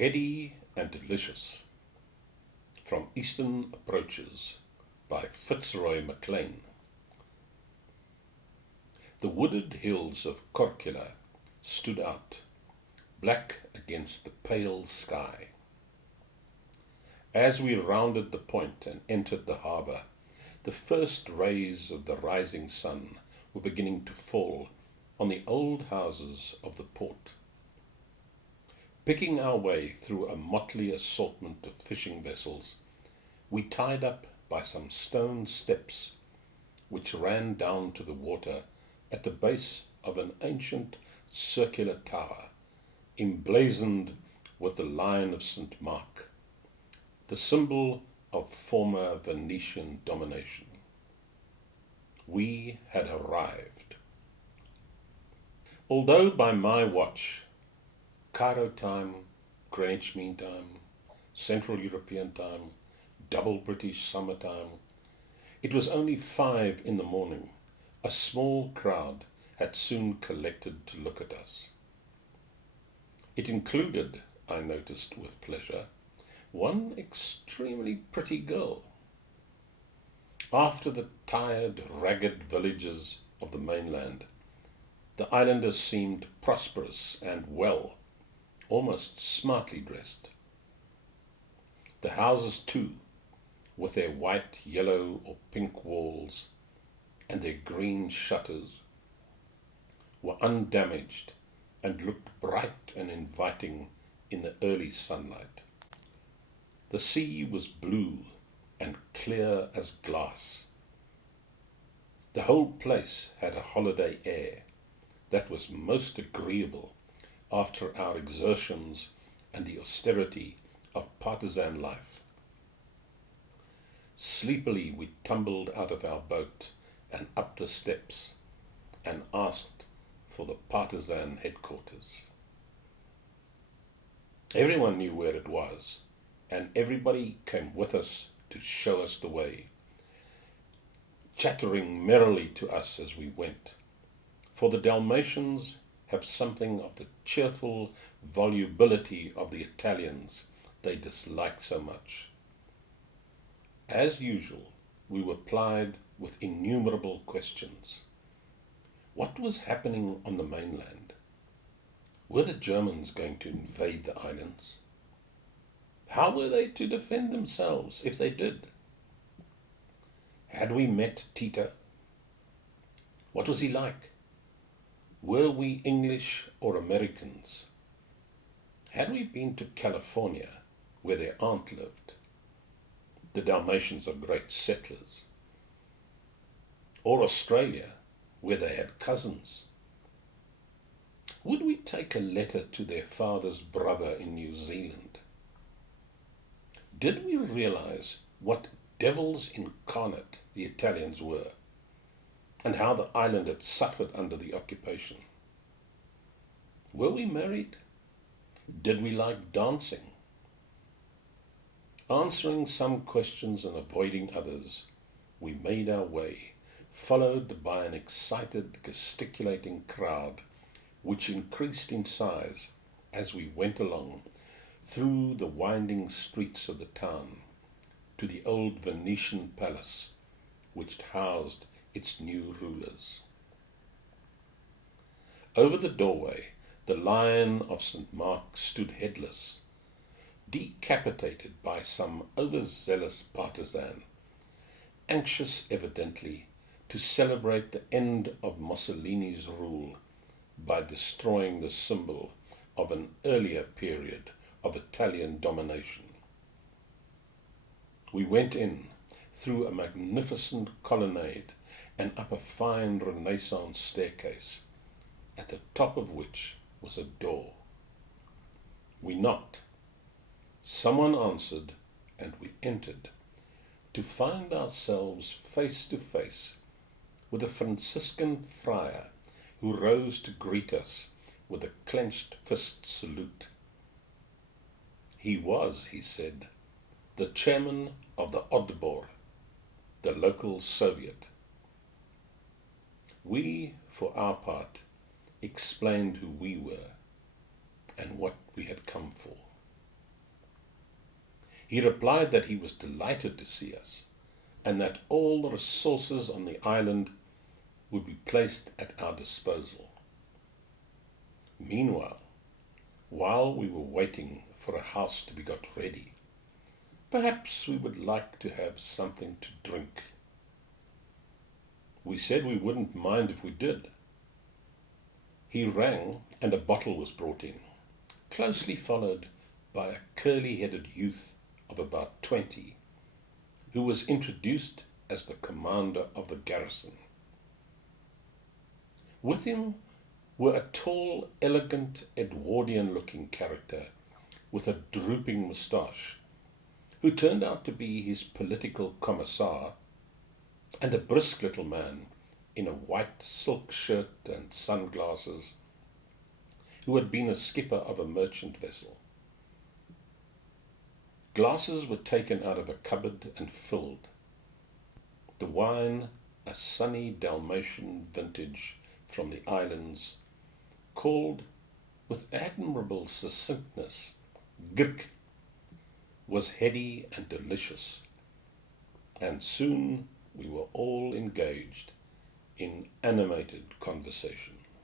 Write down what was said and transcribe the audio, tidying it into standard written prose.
Heady and Delicious from Eastern Approaches by Fitzroy Maclean. The wooded hills of Corcula stood out, black against the pale sky. As we rounded the point and entered the harbour, the first rays of the rising sun were beginning to fall on the old houses of the port. Picking our way through a motley assortment of fishing vessels, we tied up by some stone steps which ran down to the water at the base of an ancient circular tower, emblazoned with the Lion of St. Mark, the symbol of former Venetian domination. We had arrived. Although by my watch, Cairo time, Greenwich Mean Time, Central European Time, double British Summer Time, it was only 5 in the morning, a small crowd had soon collected to look at us. It included, I noticed with pleasure, one extremely pretty girl. After the tired, ragged villages of the mainland, the islanders seemed prosperous and well, almost smartly dressed. The houses too, with their white, yellow or pink walls and their green shutters, were undamaged and looked bright and inviting in the early sunlight. The sea was blue and clear as glass. The whole place had a holiday air that was most agreeable after our exertions and the austerity of partisan life. Sleepily we tumbled out of our boat and up the steps and asked for the partisan headquarters. Everyone knew where it was, and everybody came with us to show us the way, chattering merrily to us as we went, for the Dalmatians have something of the cheerful volubility of the Italians they dislike so much. As usual, we were plied with innumerable questions. What was happening on the mainland? Were the Germans going to invade the islands? How were they to defend themselves if they did? Had we met Tito? What was he like? Were we English or Americans? Had we been to California, where their aunt lived? The Dalmatians are great settlers. Or Australia, where they had cousins? Would we take a letter to their father's brother in New Zealand? Did we realize what devils incarnate the Italians were, and how the island had suffered under the occupation? Were we married? Did we like dancing? Answering some questions and avoiding others, we made our way, followed by an excited, gesticulating crowd, which increased in size as we went along through the winding streets of the town to the old Venetian palace, which housed its new rulers. Over the doorway, the Lion of St. Mark stood headless, decapitated by some overzealous partisan, anxious evidently to celebrate the end of Mussolini's rule by destroying the symbol of an earlier period of Italian domination. We went in through a magnificent colonnade and up a fine Renaissance staircase, at the top of which was a door. We knocked. Someone answered, and we entered, to find ourselves face to face with a Franciscan friar who rose to greet us with a clenched fist salute. He was, he said, the chairman of the Odbor, the local Soviet. We, for our part, explained who we were and what we had come for. He replied that he was delighted to see us, and that all the resources on the island would be placed at our disposal. Meanwhile, while we were waiting for a house to be got ready, perhaps we would like to have something to drink. We said we wouldn't mind if we did. He rang, and a bottle was brought in, closely followed by a curly-headed youth of about 20, who was introduced as the commander of the garrison. With him were a tall, elegant, Edwardian-looking character with a drooping moustache, who turned out to be his political commissar, and a brisk little man in a white silk shirt and sunglasses, who had been a skipper of a merchant vessel. Glasses were taken out of a cupboard and filled. The wine, a sunny Dalmatian vintage from the islands, called with admirable succinctness Girk, was heady and delicious, and soon we were all engaged in animated conversation.